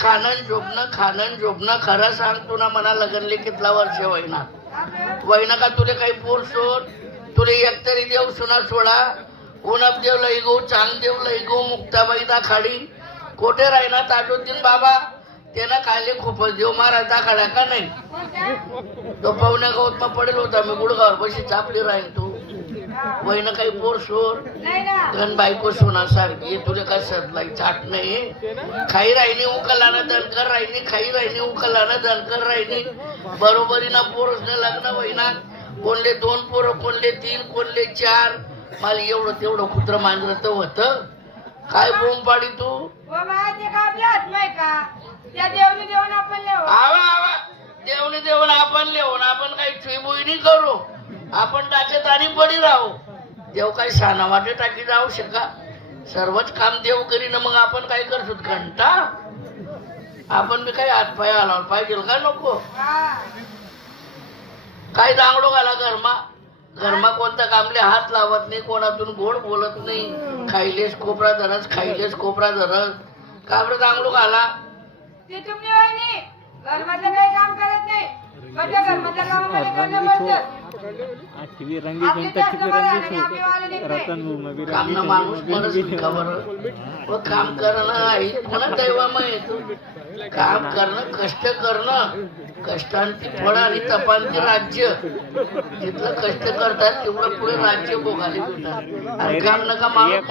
खाणं झोपणं खरं सांग तुला मना लगनले कितला वर्ष वैना वैना का तुले काही पोर सोड तुले एकतरी देव सुना सोडा उनप देव लई गो चांग देव लई गो मुक्ताबाई दा खाडी कोठे राहिना ताजुद्दीन बाबा त्यानं खायले खूपच देव महाराजा खाड्या का नाही तो पाहुण्या गावात मग पडेल होता मी गुडगावर बशी चापली राहील तू वैन काही पोर सोर घन बायको सोना सारखी तुला काय सदलाई चाट नाही खाई राहिनी उकलाना दणकर राहिनी खाई राहिनी उकलाना दणकर राहिनी बरोबरीना पोरच न लग्न वैना कोणले 2 पोरं कोणले 3 कोणले 4 मला एवढं तेवढं कुत्र मांजरत होत काय बोंब पाडी तू देवनी देऊन आपण लेवून आपण काही छुईबुई नाही करू आपण टाकेत आणि पडी राहू देव काही साना वाटे टाकी जाऊ शका सर्वच काम देव करीन मग आपण काय करतो घंटा आपण बी काही हात पाय हलावला पाहिजे का नको काय दांगडो घाला घरमा कोणता कामले हात लावत नाही कोणातून गोड बोलत नाही खाईलेस कोपरा धरस काबर दांगडो घाला ते तुम्ही वहिनी घरमधलं काही काम करत नाही माझ्या घरमधल्या कामामध्ये करणं पडतं काम करणं काम करणं कष्ट करणं कष्टांची फळ आणि तपांचे राज्य जिथलं कष्ट करतात तेवढं पुढे राज्य भोगाले भेटतात आणि काम नका माणूस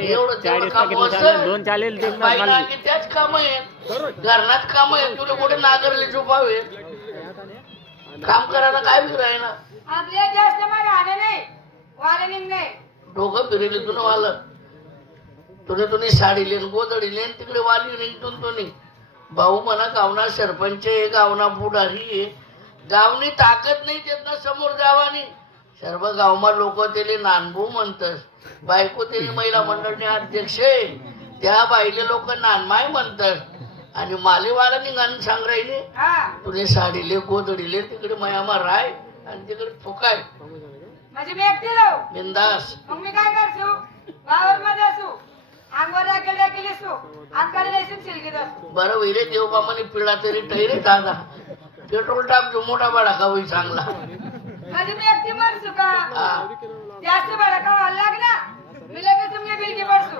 एवढं काम त्याच काम आहेत घरनाच काम आहेत तुला कुठे नागरले झोपावे काम करायला काय विराय ना आपल्या जास्त मग नाही वारनिंग नाही डोकं फिरेली तुला वालं तुने साडी लेन गोदडी लेन तिकडे वाली निघतून तुने भाऊ म्हणा गावना सरपंच आहे गावना पुढारी गावनी ताकद नाही त्यातनं समोर जावानी सर्व गावमा लोक त्याले नानभू म्हणतस बायको त्याने महिला मंडळने अध्यक्ष आहे त्या बाईले लोक नानमाय म्हणतात आणि मालेवाला निघान सांग राहिले तुने साडीले गोदडीले तिकडे मयामा राय आणि तिकडे फुकाय म्हणजे मी एकटी राहू बिंदास मग मी काय करतो वावर मध्ये असू अंगावर राखेल असू अंगाला लेसून सिलगीत असू बरं विरे देवबामाने पिळा तरी ठैरे दादा पेट्रोल टाक जो मोठा भडाका होई चांगला म्हणजे मी एकटी मरसू का जास्त भडाका व्हायला लागला मी लगेच तुमच्या बिलकी पडसू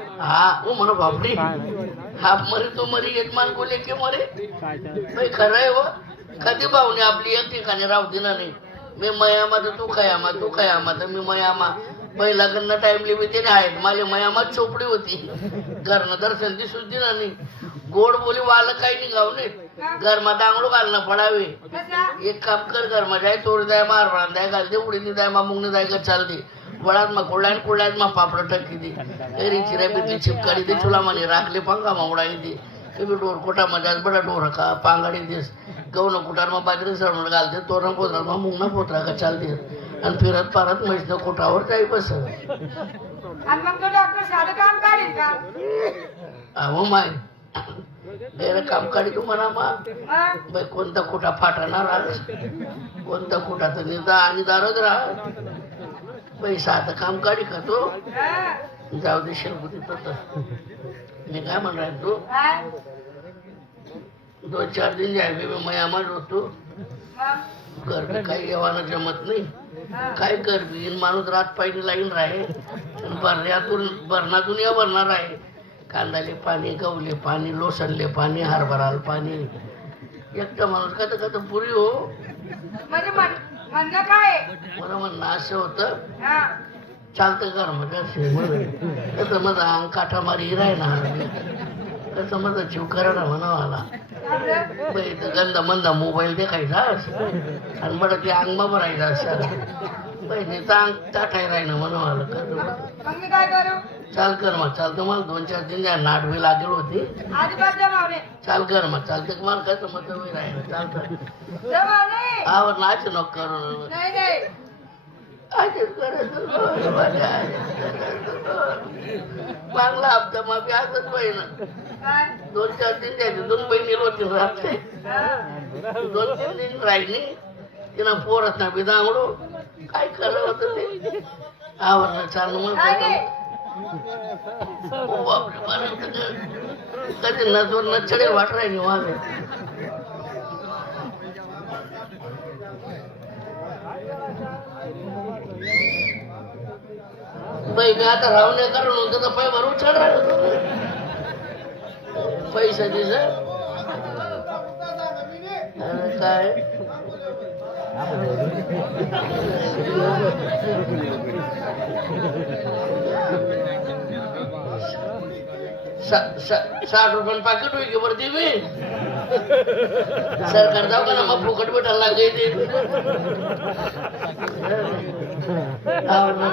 वो म्हणो बापडी हाप मरे तो मरी एक मान को लेके मरे भाई खरं आहे व कधी भावने आपली एक ठिकाणी राहू दिना नाही मी मयामा तर तू खयामा तर मी मयामा पहिला लग्न टाइमली मी त्याने आहेत माझ्या मयामात चोपडी होती घरनं दर्शन दिसूच दिना नाही गोड बोली वाल काही नाही गाव नाही घरमा दांगडो घालणं पडावे एक काम कर घरमा जाय तोड द्याय मार द्याय घाल दे उडी द्याय मा मुंगणी द्याय का चाल दे वळात मा कोळ्यात मा पापड टक्की दे एरी चिऱ्या बितली चिपकाडी दे चुला म्हणे राखले पंखा मा उडाई दे कभी डोर कोटा मजा बडा डोर का पांगाडी देस गहून कुटार मा बाजरी सडून घालते तोरण पोतरा मा मुंगना पोतरा का चाल दे आणि फिरत पारत म्हैसनं कोटावर जाई बस आणि मग तो डॉक्टर साधं काम काढेल का अहो माय गैर काम काढी तू म्हणा मा बाई कोणता खोटा फाटणार आज कोणता खोटा तर निदा आणि दारच राहा बाई साधं काम काढी का तो जाऊ दे शेलगुती तसं मी काय म्हणणार तू 2-4 दिन जाय मी मयामा होतो घर काही येवानं जमत नाही काय कर माणूस रात पाहिजे लाईन राहे बरणातून या भरणार आहे कांदाले पाणी गवले पाणी लोसनले पाणी हरभराला पाणी एकटा माणूस का पुरी हो म्हणणं काय मला म्हणणं असं होतं चालतं कर म्हणजे कसं माझा अंग काठा मारी राय ना कसं माझा जीव करा म्हणावाला गंदा मंदा मोबाईल देखायचा आणि बरं ते अंगमा भरायचा असं बहिणीचा अंग टाटाय राहिना म्हणावाला कसं काय करू चाल कर मग चालतं मला 2-4 दिन नाटवे लागेल होती चाल कर मग चालतं मला कसं मत राहिलं चालतं आवर नाच नको करू चांगला हप्ता मग असंच बहिण 2-4 दिन द्यायचे 2 बहिणी होती राहते 2-3 दिन राहिली तिनं पोरच ना बिदांगडो काय करत होत ते आवडलं चालू मग ओ बापरे, मला कधी नजवर नचडे वाट राहिली माझं. बाई मी आता रावण्या करून होतो तर पाय भरून चढ राहिलो पैसा दिस काय ₹60 पाकिट होई की बरं देवी सरकार जाऊ का ना मग फुकट भेटायला लागे ते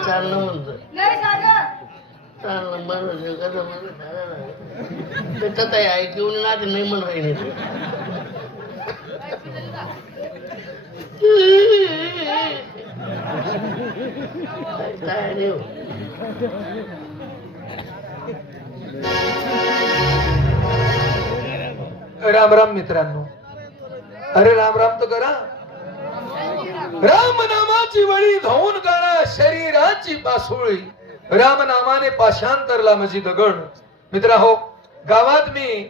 चाललं म्हणतो नाही सागर चाललं म्हणून कसं म्हणून त्याच्यात ऐकून ना ते नाही म्हण राहिले काय नाही राम राम मित्रांनो. अरे राम राम तर करा. राम नामाची वळी धावून करा शरीराची पासोळी. राम नामाने पाशांतरला माझी दगड. मित्रा हो, गावात मी